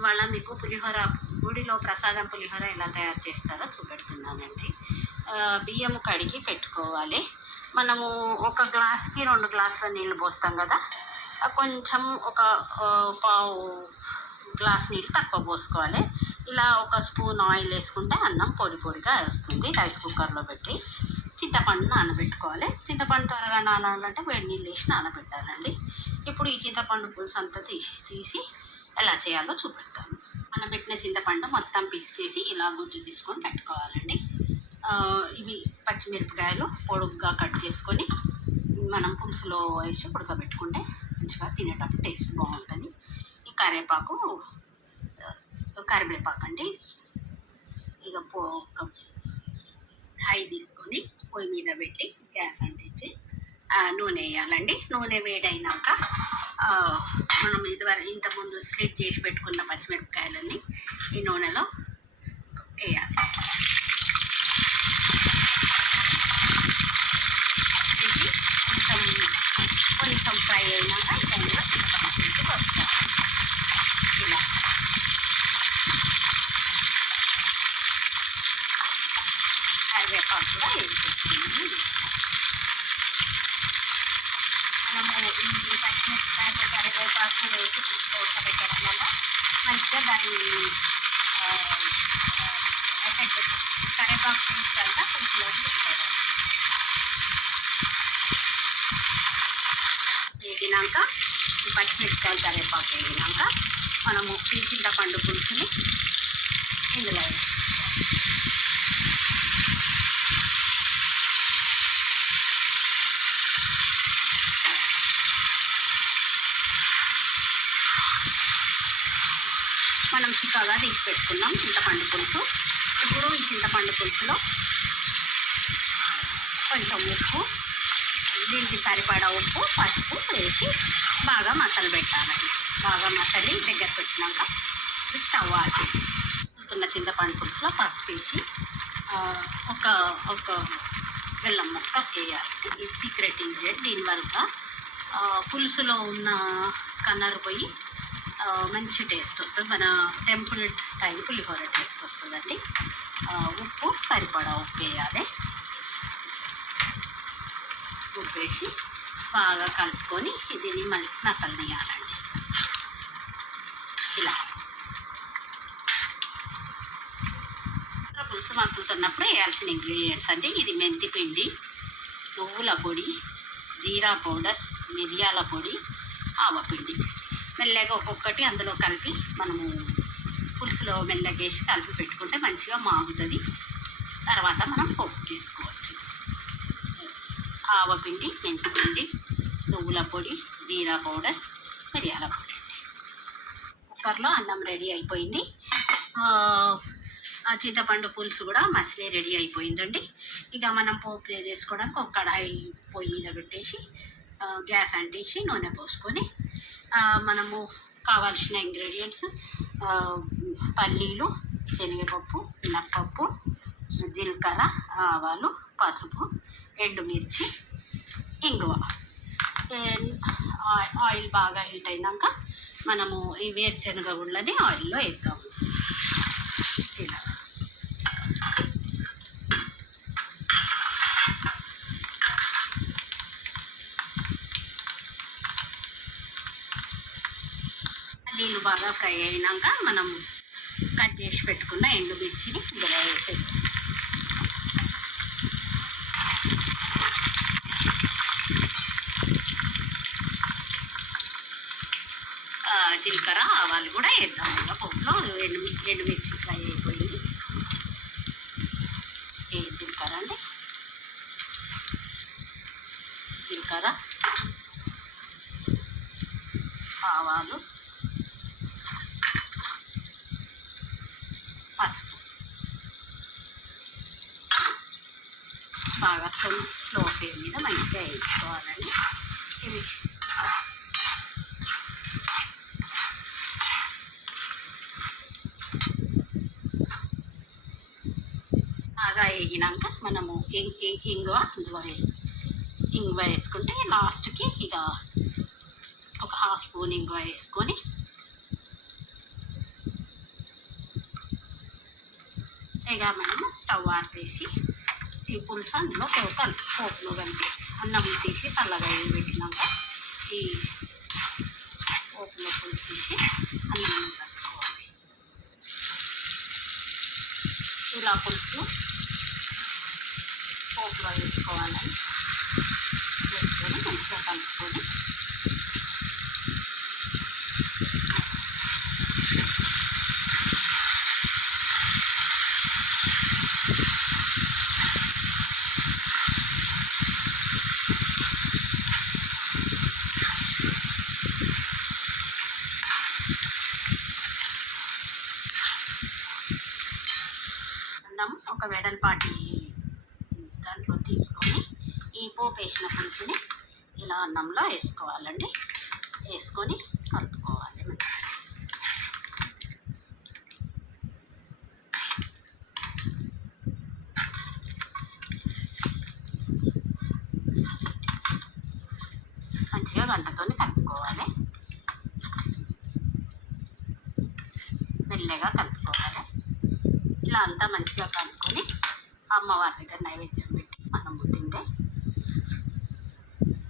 ఇవాళ మీకు పులిహోర, గుడిలో ప్రసాదం పులిహోర ఎలా తయారు చేస్తారో చూపెడుతున్నానండి. బియ్యం కడిగి పెట్టుకోవాలి. మనము ఒక గ్లాస్కి 2 గ్లాసుల నీళ్ళు పోస్తాం కదా, కొంచెం ఒక పావు గ్లాస్ నీళ్ళు తక్కువ పోసుకోవాలి. ఇలా ఒక స్పూన్ ఆయిల్ వేసుకుంటే అన్నం పొడి పొడిగా వస్తుంది. రైస్ కుక్కర్లో పెట్టి చింతపండు నానబెట్టుకోవాలి. చింతపండు త్వరగా నానాలంటే వేడి నీళ్ళు వేసి నానబెట్టాలండి. ఇప్పుడు ఈ చింతపండు పులుసు అంతా తీసి ఎలా చేయాలో చూపెడతాను. నానబెట్టిన చింతపండు మొత్తం పిసికేసి ఇలా గుజ్జు తీసుకొని పెట్టుకోవాలండి. ఇవి పచ్చిమిరపకాయలు పొడుగ్గా కట్ చేసుకొని మనం పులుసులో వేసి ఉడకబెట్టుకుంటే మంచిగా తినేటప్పుడు టేస్ట్ బాగుంటుంది. ఈ కరివేపాకు అండి. ఇక హై తీసుకొని పొయ్యి మీద పెట్టి గ్యాస్ అంటించి నూనె వేయాలండి. నూనె వేడైనాక మనం ఇంతకుముందు స్లిట్ చేసి పెట్టుకున్న పచ్చిమిరపకాయలన్నీ ఈ నూనెలో వేయాలి. వేసి కొంచెం ఫ్రై అయినాక టైంలో చింతపండు వస్తాయి. ఇలా కరివేపాకు కూడా వేసేస్తున్నాము. మనము ఈ పచ్చిమిరపకాయలు కరివేపాకు వేసి ఉడకబెట్టడం వల్ల మంచిగా దాన్ని ఎఫెక్ట్ కరివేపాకు టేస్ట్ అంతా పులుసులోకి పెట్టారు. వేగినాక ఈ పచ్చిమిరపకాయలు కరివేపాకు వేగినాక మనము ఈ చింతపండు పులుసుని ఇందులో మనం చిక్కగా తీసి పెట్టుకున్నాం చింతపండు పులుసు. ఇప్పుడు ఈ చింతపండు పులుసులో కొంచెం ఉప్పు, దీనికి సరిపడా ఉప్పు, పసుపు వేసి బాగా మసాలా పెట్టాలండి. బాగా మసాలి దగ్గరకు వచ్చినాక స్టవ్ ఆపేసి చింతపండు పులుసులో పసుపు వేసి ఒక బెల్లం ముక్క వేయాలి. ఇది సీక్రెట్ ఇంగ్రీడియంట్. దీనివల్ల పులుసులో ఉన్న కన్నరు పోయి మంచి టేస్ట్ వస్తుంది. మన టెంపుల్ స్టైల్ పులిహోర టేస్ట్ వస్తుందండి. ఉప్పు సరిపడా ఉప్పు వేయాలి. ఉప్పు వేసి బాగా కలుపుకొని దీన్ని మళ్ళీ మసలనియాలండి. ఇలా పులుసు మసులుతున్నప్పుడు వేయాల్సిన ఇంగ్రీడియంట్స్ అంటే ఇది మెంతి పిండి, నువ్వుల పొడి, జీరా పౌడర్, మిరియాల పొడి, ఆవపిండి. మెల్లగా ఒక్కొక్కటి అందులో కలిపి మనము పులుసులో మెల్లగా వేసి కలిపి పెట్టుకుంటే మంచిగా మాగుతుంది. తర్వాత మనం పోపు చేసుకోవచ్చు. ఆవపిండి, మెంతిపిండి, నువ్వుల పొడి, జీరా పౌడర్, మిరియాల పొడి. కుక్కర్లో అన్నం రెడీ అయిపోయింది. ఆ చింతపండు పులుసు కూడా మసిలే రెడీ అయిపోయిందండి. ఇక మనం పోపు చేసుకోవడానికి ఒక కడాయి పొయ్యి మీద పెట్టేసి గ్యాస్ అంటించి నూనె పోసుకొని మనము కావాల్సిన ఇంగ్రీడియంట్స్ పల్లీలు, శనగపప్పు, మినప్పప్పు, జీలకర్ర, ఆవాలు, పసుపు, ఎండుమిర్చి, ఇంగువ, ఆయిల్ బాగా హీట్ అయినాక మనము ఈ వేరుశనగ గుళ్ళని ఆయిల్లో వేద్దాము. ఇలా పల్లీలు బాగా ఫ్రై అయినాక మనం కట్ చేసి పెట్టుకున్న ఎండుమిర్చిని ఇందులో వేసేస్తాం. జీలకర్ర, ఆవాలు కూడా వేద్దాం. ఇంకా పోపులో ఎండుమిర్చి ఫ్రై అయిపోయింది. జీలకర్ర అండి, జీలకర్ర, ఆవాలు, పసుపు బాగా స్లో ఫ్లేమ్ మీద మంచిగా వేసుకోవాలండి. ఇవి బాగా వేగినాక మనము ఇంగువ వేసుకుంటే లాస్ట్కి ఇక ఒక 1/2 స్పూన్ ఇంగువ వేసుకొని ఇక మనము స్టవ్ ఆపేసి ఈ పులుసు అందులో పోపులో కలిపి అన్నం తీసి చల్లగా పెట్టినాక ఈ పోపులో పులుసు తీసి అన్నం కలుపుకోవాలి. ఇలా పులుసు పోపులో వేసుకోవాలని వేసుకొని మంచిగా కలుపుకొని అన్నం ఒక వెడల్పాటి దాంట్లో తీసుకొని ఈ పోపు వేసిన పులుసుని ఇలా అన్నంలో వేసుకోవాలండి. వేసుకొని కలుపుకోవాలి మంచిగా. మంచిగా గంటతో కలుపుకోవాలి, మెల్లగా కలుపుకోవాలి. ఇలా అంతా మంచిగా కలుపుకొని అమ్మవారి దగ్గర నైవేద్యం పెట్టి మనము తింటే